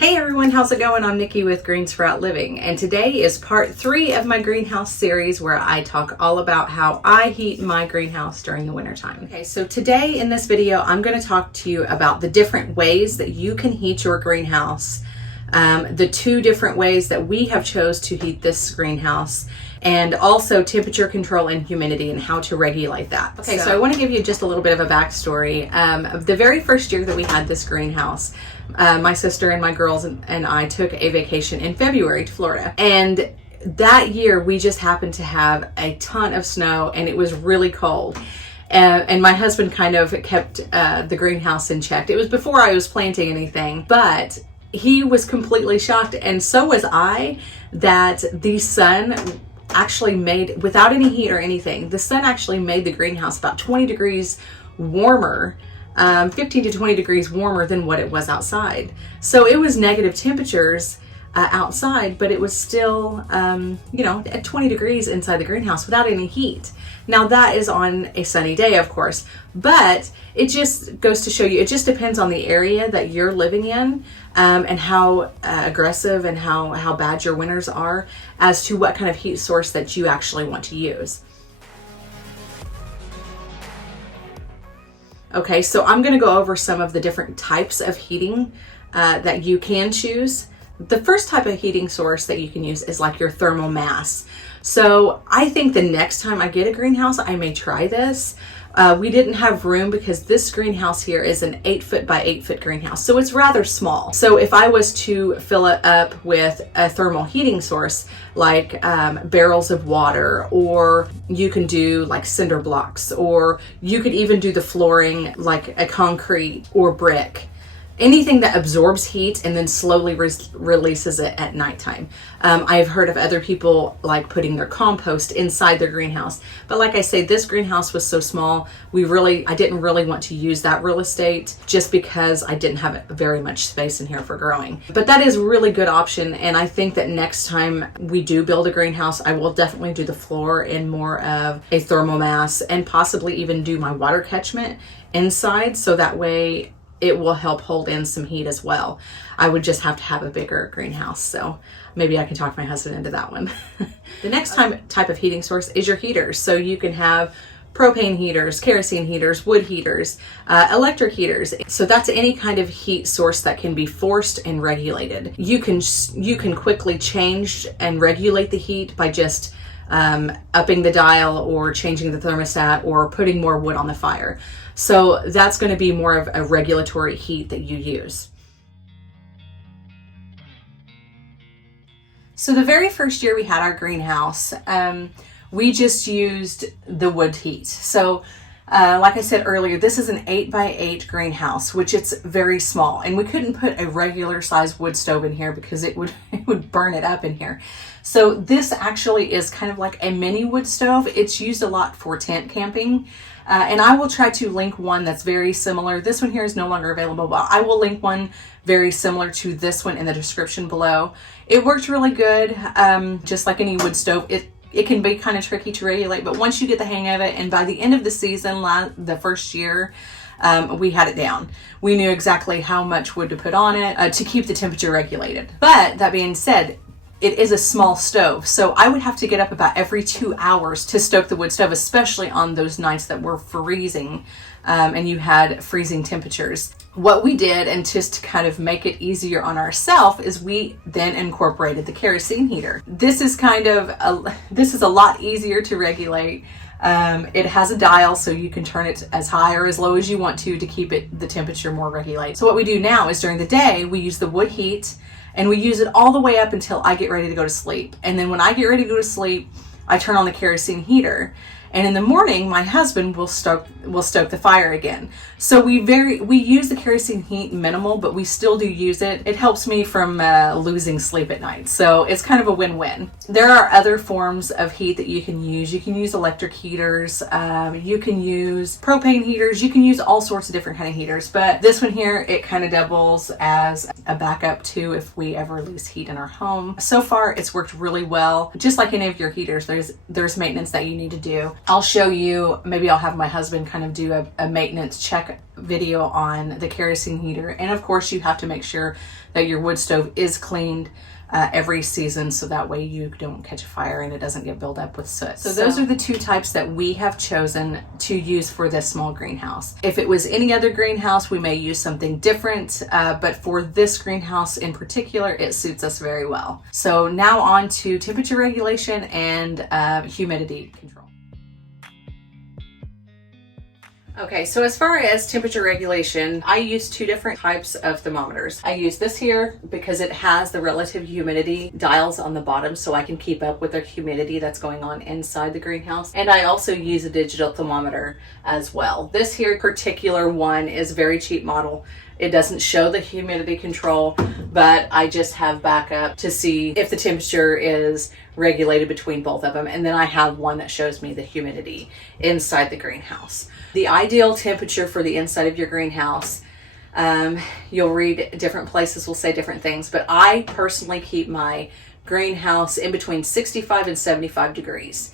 Hey everyone, how's it going? I'm Nikki with Green Sprout Living, and today is part 3 of my greenhouse series where I talk all about how I heat my greenhouse during the wintertime. Okay, so today in this video, I'm going to talk to you about the different ways that you can heat your greenhouse, the 2 different ways that we have chose to heat this greenhouse, and also temperature control and humidity and how to regulate that. Okay, so I want to give you just a little bit of a backstory. The very first year that we had this greenhouse, my sister and my girls and I took a vacation in February to Florida. And that year we just happened to have a ton of snow and it was really cold. And my husband kind of kept the greenhouse in check. It was before I was planting anything, but he was completely shocked, and so was I, that the sun actually made, without any heat or anything, the sun actually made the greenhouse about 20 degrees warmer, 15 to 20 degrees warmer than what it was outside. So it was negative temperatures outside, but it was still, at 20 degrees inside the greenhouse without any heat. Now that is on a sunny day, of course, but it just goes to show you, it just depends on the area that you're living in, and how aggressive and how bad your winters are as to what kind of heat source that you actually want to use. Okay, so I'm going to go over some of the different types of heating that you can choose. The first type of heating source that you can use is like your thermal mass. So I think the next time I get a greenhouse, I may try this. We didn't have room because this greenhouse here is an 8-foot by 8-foot greenhouse, so it's rather small. So if I was to fill it up with a thermal heating source, like barrels of water, or you can do like cinder blocks, or you could even do the flooring like a concrete or brick. Anything that absorbs heat and then slowly releases it at nighttime. I've heard of other people like putting their compost inside their greenhouse. But like I say, this greenhouse was so small, I didn't really want to use that real estate just because I didn't have very much space in here for growing. But that is a really good option. And I think that next time we do build a greenhouse, I will definitely do the floor in more of a thermal mass and possibly even do my water catchment inside. So that way it will help hold in some heat as well. I would just have to have a bigger greenhouse, so maybe I can talk my husband into that one. The next type of heating source is your heaters. So you can have propane heaters, kerosene heaters, wood heaters, electric heaters. So that's any kind of heat source that can be forced and regulated. You can quickly change and regulate the heat by just upping the dial or changing the thermostat or putting more wood on the fire. So that's going to be more of a regulatory heat that you use. So the very first year we had our greenhouse, we just used the wood heat. So like I said earlier, this is an 8 by 8 greenhouse, which it's very small, and we couldn't put a regular size wood stove in here because it would burn it up in here. So this actually is kind of like a mini wood stove. It's used a lot for tent camping. And I will try to link one that's very similar. This one here is no longer available, but I will link one very similar to this one in the description below. It worked really good. Just like any wood stove, it can be kind of tricky to regulate, but once you get the hang of it, and by the end of the season, the first year, we had it down. We knew exactly how much wood to put on it to keep the temperature regulated. But that being said, it is a small stove, so I would have to get up about every 2 hours to stoke the wood stove, especially on those nights that were freezing and you had freezing temperatures. What we did, and just to kind of make it easier on ourselves, is we then incorporated the kerosene heater. This is a lot easier to regulate. It has a dial, so you can turn it as high or as low as you want to keep the temperature more regulated. So what we do now is during the day, we use the wood heat, and we use it all the way up until I get ready to go to sleep. And then when I get ready to go to sleep, I turn on the kerosene heater. And in the morning, my husband will stoke the fire again. So we use the kerosene heat minimal, but we still do use it. It helps me from losing sleep at night. So it's kind of a win-win. There are other forms of heat that you can use. You can use electric heaters. You can use propane heaters. You can use all sorts of different kind of heaters. But this one here, it kind of doubles as a backup too if we ever lose heat in our home. So far, it's worked really well. Just like any of your heaters, there's maintenance that you need to do. I'll show you, maybe I'll have my husband kind of do a maintenance check video on the kerosene heater. And of course you have to make sure that your wood stove is cleaned every season, so that way you don't catch a fire and it doesn't get built up with soot. So those are the two types that we have chosen to use for this small greenhouse. If it was any other greenhouse, we may use something different, but for this greenhouse in particular, it suits us very well. So now on to temperature regulation and humidity control. Okay, so as far as temperature regulation, I use two different types of thermometers. I use this here because it has the relative humidity dials on the bottom, so I can keep up with the humidity that's going on inside the greenhouse. And I also use a digital thermometer as well. This here particular one is a very cheap model. It doesn't show the humidity control, but I just have backup to see if the temperature is regulated between both of them. And then I have one that shows me the humidity inside the greenhouse. The ideal temperature for the inside of your greenhouse, you'll read different places will say different things, but I personally keep my greenhouse in between 65 and 75 degrees.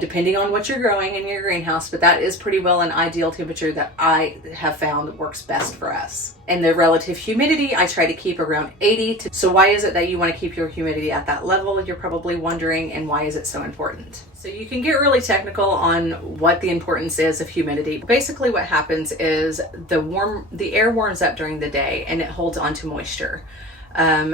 Depending on what you're growing in your greenhouse, but that is pretty well an ideal temperature that I have found works best for us. And the relative humidity, I try to keep around 80. So why is it that you want to keep your humidity at that level? You're probably wondering, and why is it so important? So you can get really technical on what the importance is of humidity. Basically what happens is the air warms up during the day and it holds onto moisture.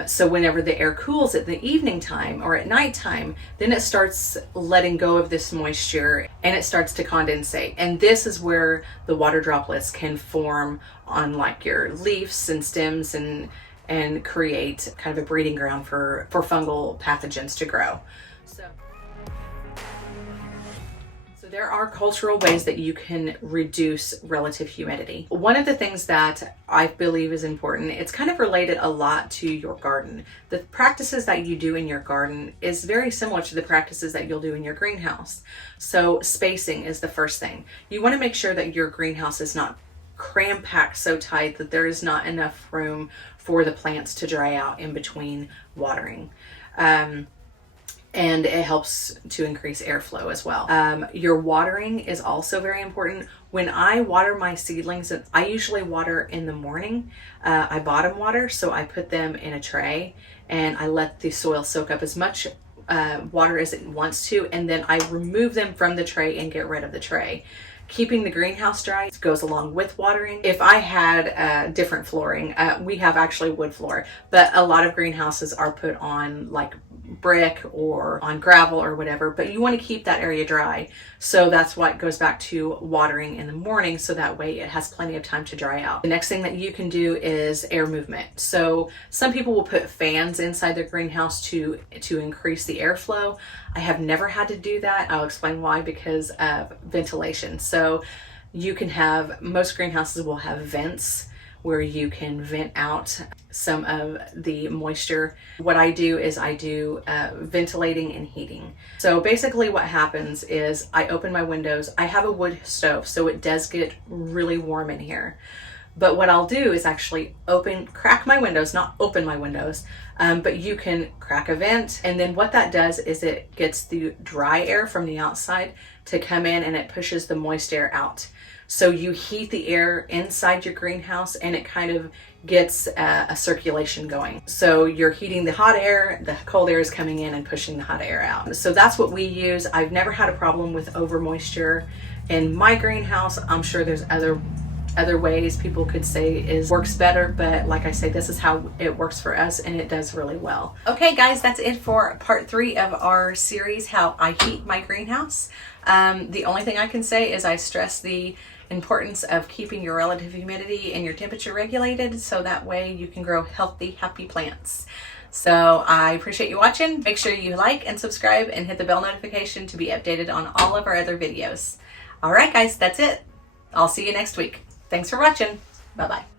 So whenever the air cools at the evening time or at nighttime, then it starts letting go of this moisture and it starts to condensate. And this is where the water droplets can form on like your leaves and stems and create kind of a breeding ground for fungal pathogens to grow. So there are cultural ways that you can reduce relative humidity. One of the things that I believe is important, it's kind of related a lot to your garden. The practices that you do in your garden is very similar to the practices that you'll do in your greenhouse. So spacing is the first thing. You want to make sure that your greenhouse is not cram-packed so tight that there is not enough room for the plants to dry out in between watering. And it helps to increase airflow as well. Your watering is also very important. When I water my seedlings, I usually water in the morning. I bottom water, so I put them in a tray and I let the soil soak up as much water as it wants to, and then I remove them from the tray and get rid of the tray. Keeping the greenhouse dry goes along with watering. If I had different flooring, we have actually wood floor, but a lot of greenhouses are put on like brick or on gravel or whatever, but you want to keep that area dry. So that's what goes back to watering in the morning, so that way it has plenty of time to dry out. The next thing that you can do is air movement. So some people will put fans inside their greenhouse to increase the airflow. I have never had to do that. I'll explain why, because of ventilation. So you can have, most greenhouses will have vents where you can vent out some of the moisture. What I do is I do ventilating and heating. So basically what happens is I open my windows. I have a wood stove, so it does get really warm in here. But what I'll do is actually crack my windows, not open my windows, but you can crack a vent. And then what that does is it gets the dry air from the outside to come in and it pushes the moist air out. So you heat the air inside your greenhouse and it kind of gets a circulation going. So you're heating the hot air, the cold air is coming in and pushing the hot air out. So that's what we use. I've never had a problem with over moisture in my greenhouse. I'm sure there's other ways people could say works better, but like I say, this is how it works for us and it does really well. Okay guys, that's it for part 3 of our series, how I heat my greenhouse. The only thing I can say is I stress the importance of keeping your relative humidity and your temperature regulated, so that way you can grow healthy, happy plants. So I appreciate you watching. Make sure you like and subscribe and hit the bell notification to be updated on all of our other videos. All right guys, that's it. I'll see you next week. Thanks for watching. Bye-bye.